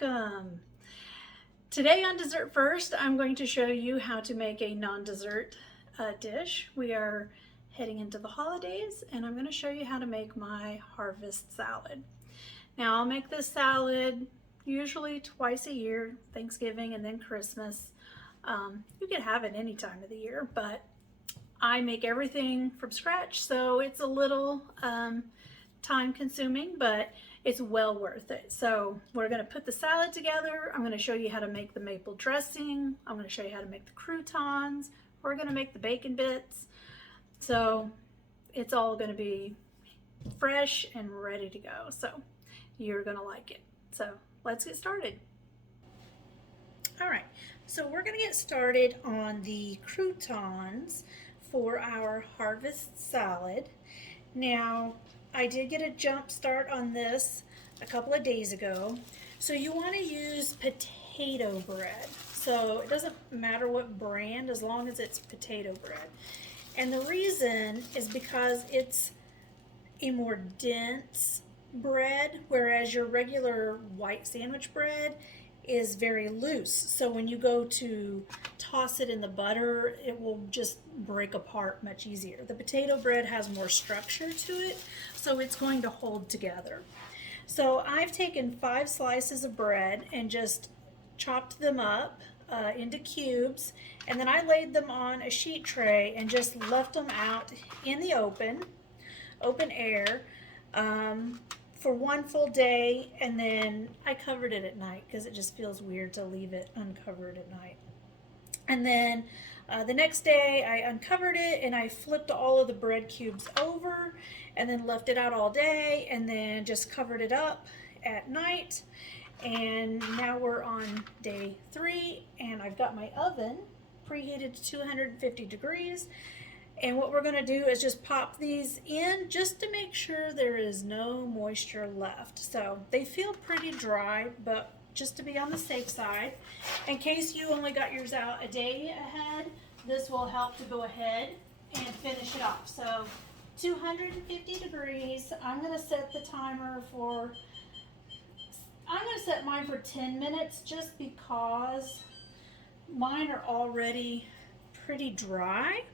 welcome. Today on Dessert First, I'm going to show you how to make a non-dessert dish. We are heading into the holidays and I'm going to show you how to make my harvest salad. Now I'll make this salad usually twice a year, Thanksgiving and then Christmas. You can have it any time of the year, but I make everything from scratch, so it's a little time consuming, but it's well worth it. So we're going to put the salad together. I'm going to show you how to make the maple dressing. I'm going to show you how to make the croutons. We're going to make the bacon bits. So it's all going to be fresh and ready to go. So you're going to like it. So let's get started. All right, so we're going to get started on the croutons for our harvest salad. Now, I did get a jump start on this a couple of days ago. So you want to use potato bread. So it doesn't matter what brand as long as it's potato bread. And the reason is because it's a more dense bread, whereas your regular white sandwich bread is very loose. So when you go to toss it in the butter, it will just break apart much easier. The potato bread has more structure to it, so it's going to hold together. So I've taken 5 slices of bread and just chopped them up into cubes, and then I laid them on a sheet tray and just left them out in the open air for one full day, and then I covered it at night because it just feels weird to leave it uncovered at night. And then the next day I uncovered it and I flipped all of the bread cubes over and then left it out all day and then just covered it up at night. And now we're on day 3 and I've got my oven preheated to 250 degrees. And what we're going to do is just pop these in just to make sure there is no moisture left. So they feel pretty dry, but just to be on the safe side, in case you only got yours out a day ahead, this will help to go ahead and finish it off. So 250 degrees, I'm going to set the timer for, I'm going to set mine for 10 minutes just because mine are already pretty dry.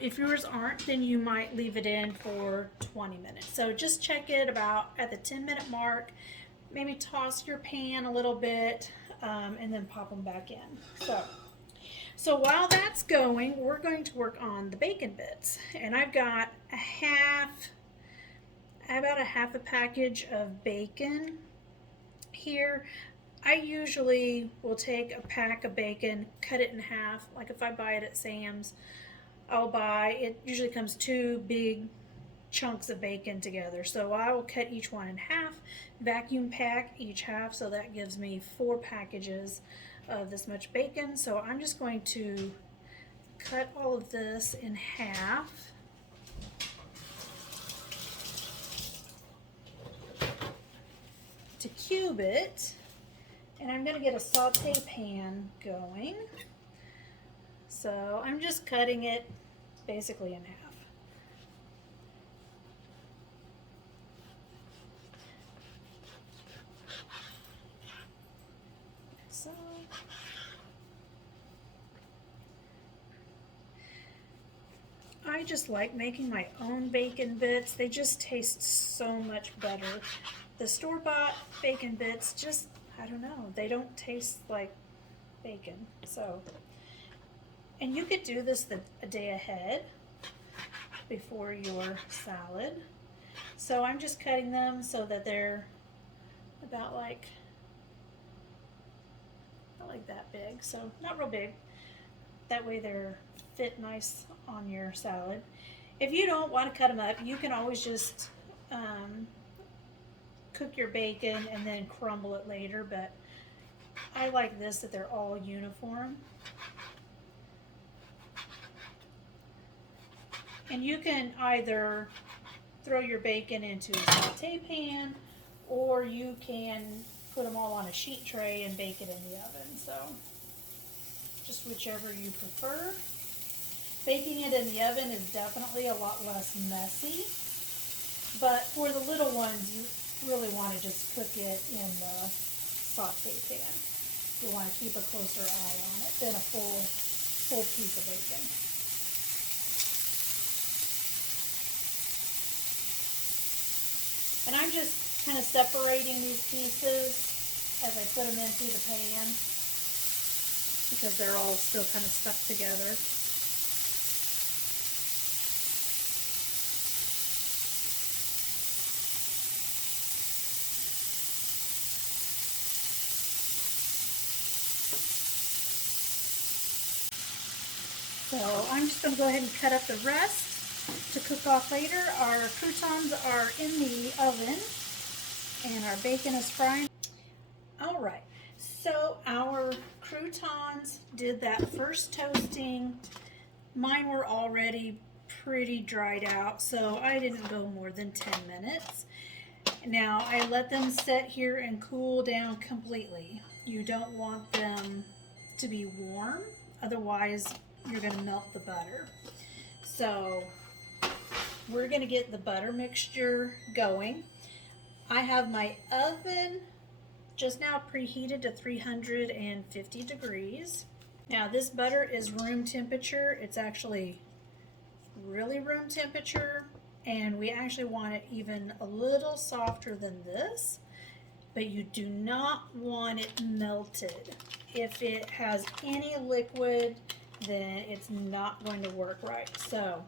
If yours aren't, then you might leave it in for 20 minutes. So just check it about at the 10-minute mark. Maybe toss your pan a little bit and then pop them back in. So while that's going, we're going to work on the bacon bits. And I've got about a half a package of bacon here. I usually will take a pack of bacon, cut it in half. Like if I buy it at Sam's, it usually comes 2 big chunks of bacon together. So I will cut each one in half, vacuum pack each half, so that gives me 4 packages of this much bacon. So I'm just going to cut all of this in half. To cube it, and I'm going to get a saute pan going. So I'm just cutting it basically in half. So I just like making my own bacon bits. They just taste so much better. The store-bought bacon bits just, I don't know, they don't taste like bacon. So, and you could do this a day ahead before your salad. So I'm just cutting them so that they're about like that big. So not real big. That way they're fit nice on your salad. If you don't want to cut them up, you can always just cook your bacon and then crumble it later. But I like this, that they're all uniform. And you can either throw your bacon into a saute pan, or you can put them all on a sheet tray and bake it in the oven. So just whichever you prefer. Baking it in the oven is definitely a lot less messy, but for the little ones, you really want to just cook it in the saute pan. You want to keep a closer eye on it than a full piece of bacon. And I'm just kind of separating these pieces as I put them into the pan because they're all still kind of stuck together. So I'm just going to go ahead and cut up the rest to cook off later. Our croutons are in the oven and our bacon is frying. All right, so our croutons did that first toasting. Mine were already pretty dried out, so I didn't go more than 10 minutes. Now I let them sit here and cool down completely. You don't want them to be warm, otherwise you're going to melt the butter. So we're going to get the butter mixture going. I have my oven just now preheated to 350 degrees. Now this butter is room temperature. It's actually really room temperature, and we actually want it even a little softer than this, but you do not want it melted. If it has any liquid, then it's not going to work right. So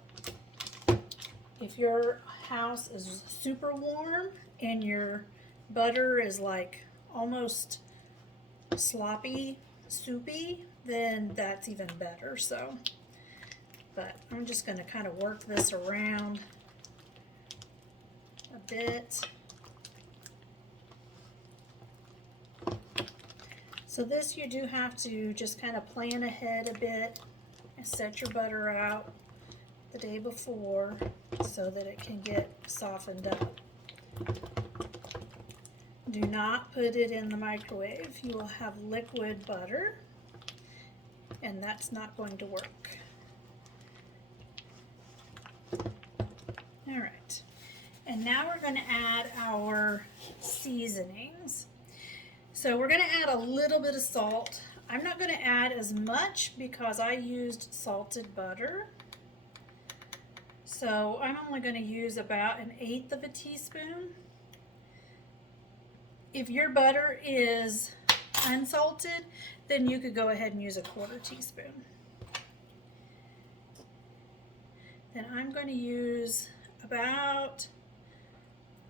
if your house is super warm and your butter is like almost sloppy, soupy, then that's even better. So, but I'm just going to kind of work this around a bit. So this you do have to just kind of plan ahead a bit and set your butter out the day before so that it can get softened up. Do not put it in the microwave. You will have liquid butter, and that's not going to work. All right, and now we're going to add our seasonings. So we're going to add a little bit of salt. I'm not going to add as much because I used salted butter. So I'm only going to use about 1/8 of a teaspoon. If your butter is unsalted, then you could go ahead and use 1/4 teaspoon. Then I'm going to use about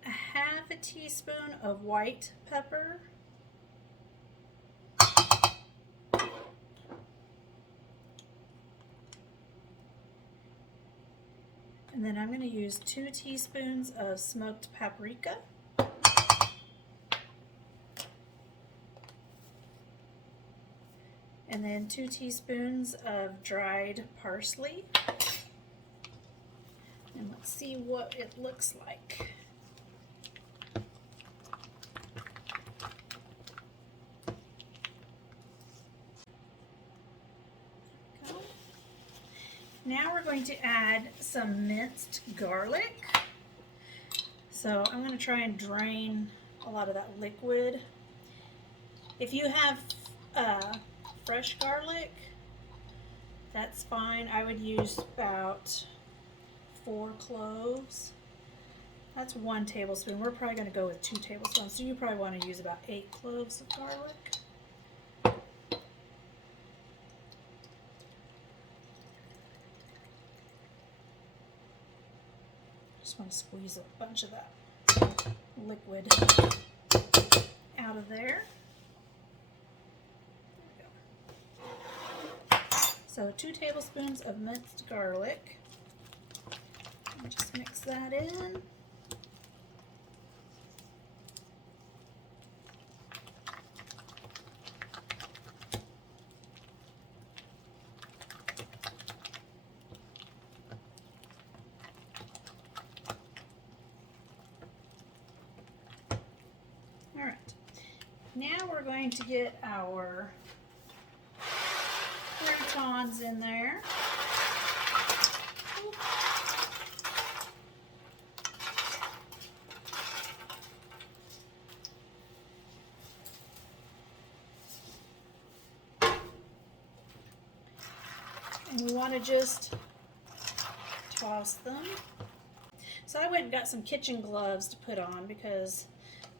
1/2 teaspoon of white pepper. And then I'm going to use 2 teaspoons of smoked paprika. And then 2 teaspoons of dried parsley. And let's see what it looks like. Now we're going to add some minced garlic. So I'm going to try and drain a lot of that liquid. If you have fresh garlic, that's fine. I would use about 4 cloves. That's 1 tablespoon. We're probably going to go with 2 tablespoons, so you probably want to use about 8 cloves of garlic. Just want to squeeze a bunch of that liquid out of there. So 2 tablespoons of minced garlic. And just mix that in. All right, now we're going to get our croutons in there. And we want to just toss them. So I went and got some kitchen gloves to put on because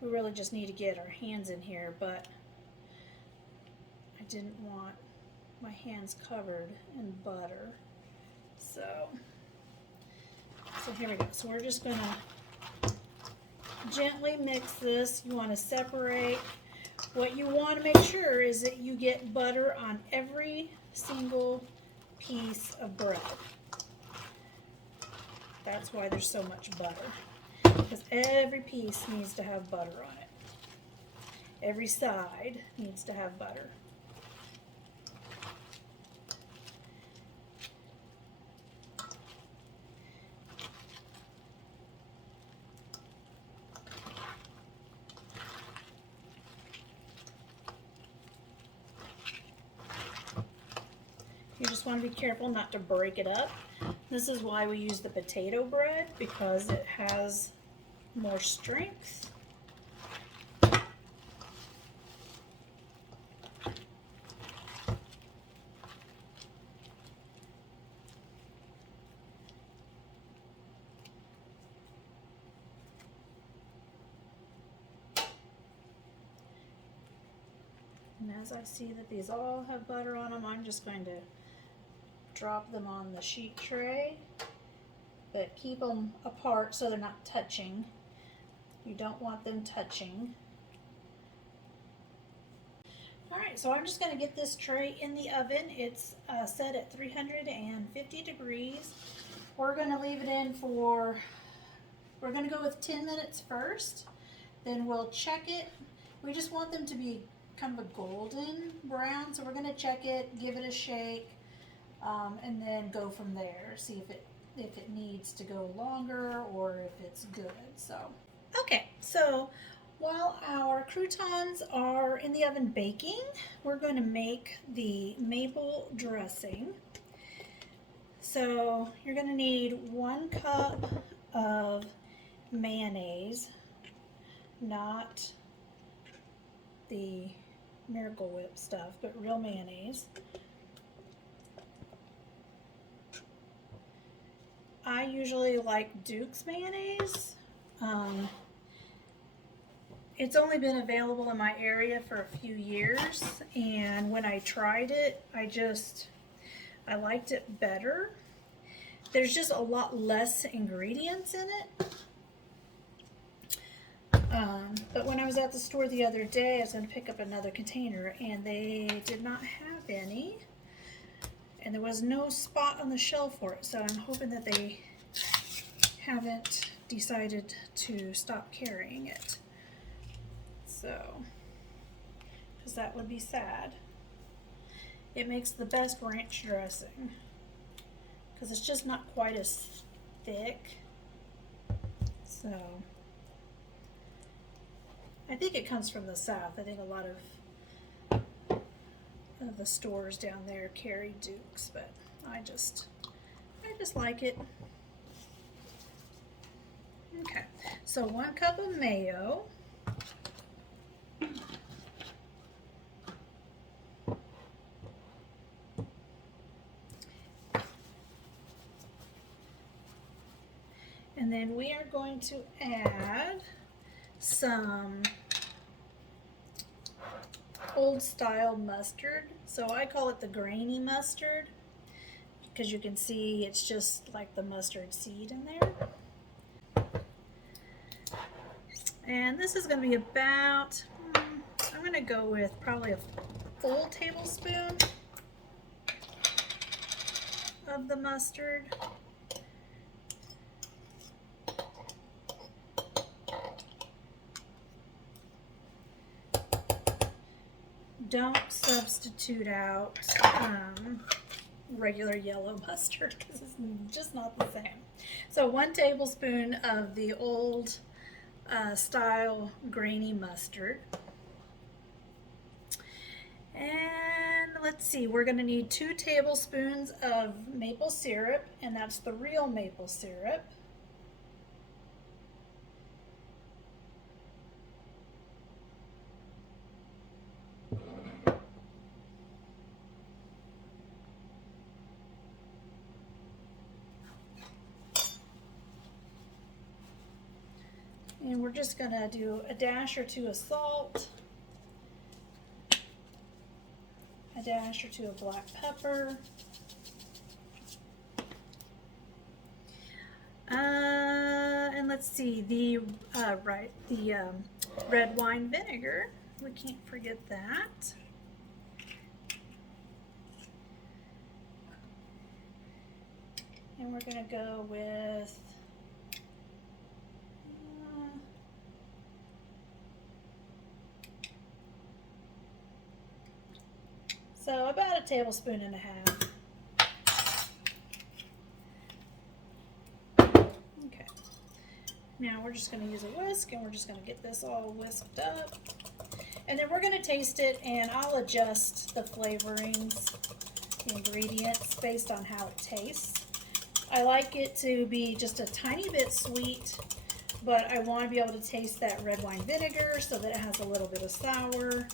we really just need to get our hands in here, but I didn't want my hands covered in butter. So here we go. So we're just going to gently mix this. You want to separate. What you want to make sure is that you get butter on every single piece of bread. That's why there's so much butter, because every piece needs to have butter on it. Every side needs to have butter. You just want to be careful not to break it up. This is why we use the potato bread, because it has more strength. And as I see that these all have butter on them, I'm just going to drop them on the sheet tray, but keep them apart so they're not touching. You don't want them touching. Alright, so I'm just going to get this tray in the oven. It's set at 350 degrees. We're going to leave it in for, we're going to go with 10 minutes first, then we'll check it. We just want them to be kind of a golden brown, so we're going to check it, give it a shake, and then go from there. See if it needs to go longer or if it's good. So okay, so while our croutons are in the oven baking, we're going to make the maple dressing. So you're going to need 1 cup of mayonnaise, not the Miracle Whip stuff, but real mayonnaise. I usually like Duke's mayonnaise. It's only been available in my area for a few years, and when I tried it, I liked it better. There's just a lot less ingredients in it. But when I was at the store the other day, I was going to pick up another container, and they did not have any. And there was no spot on the shelf for it, so I'm hoping that they haven't decided to stop carrying it. So, because that would be sad. It makes the best ranch dressing, because it's just not quite as thick. So, I think it comes from the South. I think a lot of the stores down there carry Duke's, but I just like it. Okay, so 1 cup of mayo. And then we are going to add some old style mustard. So I call it the grainy mustard, because you can see it's just like the mustard seed in there. And this is going to be about, I'm going to go with probably a full tablespoon of the mustard. Don't substitute out regular yellow mustard, because it's just not the same. So 1 tablespoon of the old style grainy mustard. And let's see, we're going to need 2 tablespoons of maple syrup, and that's the real maple syrup. And we're just gonna do a dash or two of salt, a dash or two of black pepper, and let's see, the red wine vinegar. We can't forget that. And we're gonna go with so about a tablespoon and a half. Okay. Now we're just going to use a whisk and we're just going to get this all whisked up. And then we're going to taste it, and I'll adjust the flavorings, the ingredients based on how it tastes. I like it to be just a tiny bit sweet, but I want to be able to taste that red wine vinegar so that it has a little bit of sour.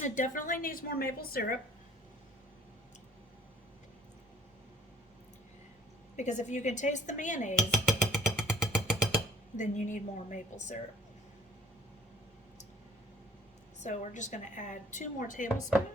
It definitely needs more maple syrup, because if you can taste the mayonnaise, then you need more maple syrup. So we're just going to add 2 more tablespoons.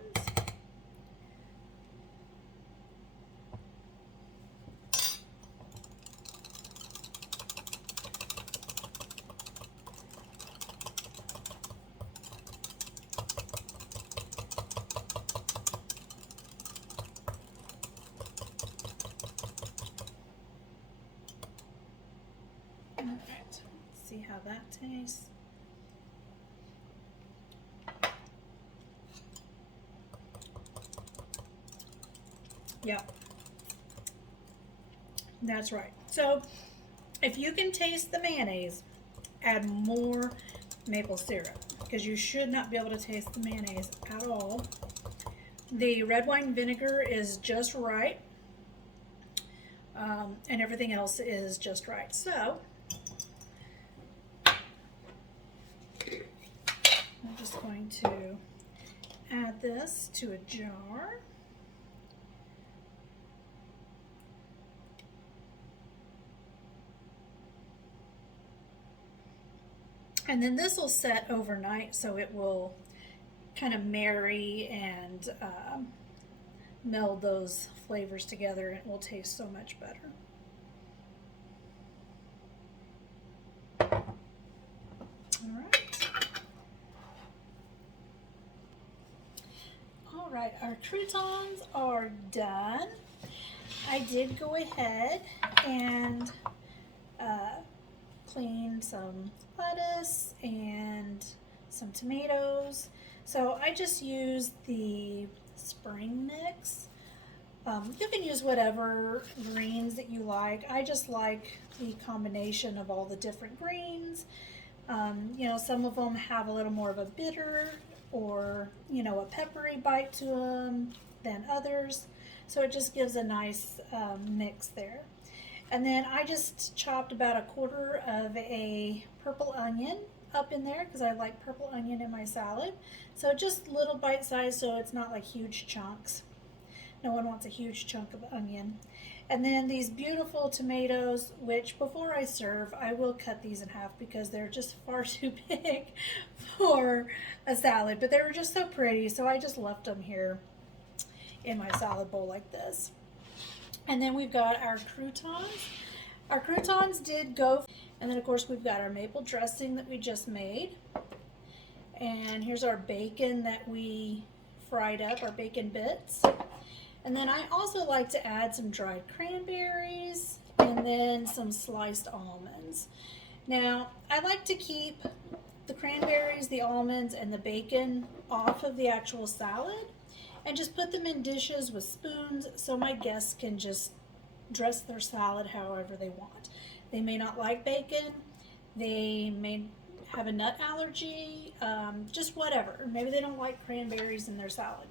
Alright, see how that tastes. Yeah, that's right. So if you can taste the mayonnaise, add more maple syrup, because you should not be able to taste the mayonnaise at all. The red wine vinegar is just right, and everything else is just right. So I'm just going to add this to a jar. And then this will set overnight, so it will kind of marry and meld those flavors together, and it will taste so much better. All right, our croutons are done. I did go ahead and clean some lettuce and some tomatoes. So I just used the spring mix. You can use whatever greens that you like. I just like the combination of all the different greens. You know, some of them have a little more of a bitter or, you know, a peppery bite to them than others. So it just gives a nice mix there. And then I just chopped about 1/4 of a purple onion up in there, because I like purple onion in my salad. So just little bite size, so it's not like huge chunks. No one wants a huge chunk of onion. And then these beautiful tomatoes, which before I serve, I will cut these in half because they're just far too big for a salad. But they were just so pretty, so I just left them here in my salad bowl like this. And then we've got our croutons. Our croutons did go, and then of course we've got our maple dressing that we just made. And here's our bacon that we fried up, our bacon bits. And then I also like to add some dried cranberries and then some sliced almonds. Now, I like to keep the cranberries, the almonds, and the bacon off of the actual salad, and just put them in dishes with spoons so my guests can just dress their salad however they want. They may not like bacon, they may have a nut allergy, just whatever. Maybe they don't like cranberries in their salad.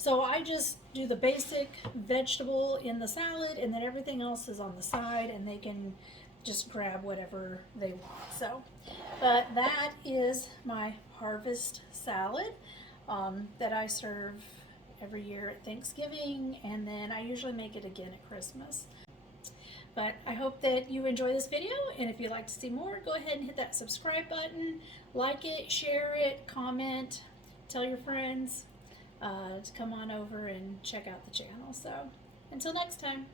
So I just do the basic vegetable in the salad, and then everything else is on the side, and they can just grab whatever they want. So, but that is my harvest salad that I serve every year at Thanksgiving, and then I usually make it again at Christmas. But I hope that you enjoy this video, and if you'd like to see more, go ahead and hit that subscribe button, like it, share it, comment, tell your friends to come on over and check out the channel. So until next time.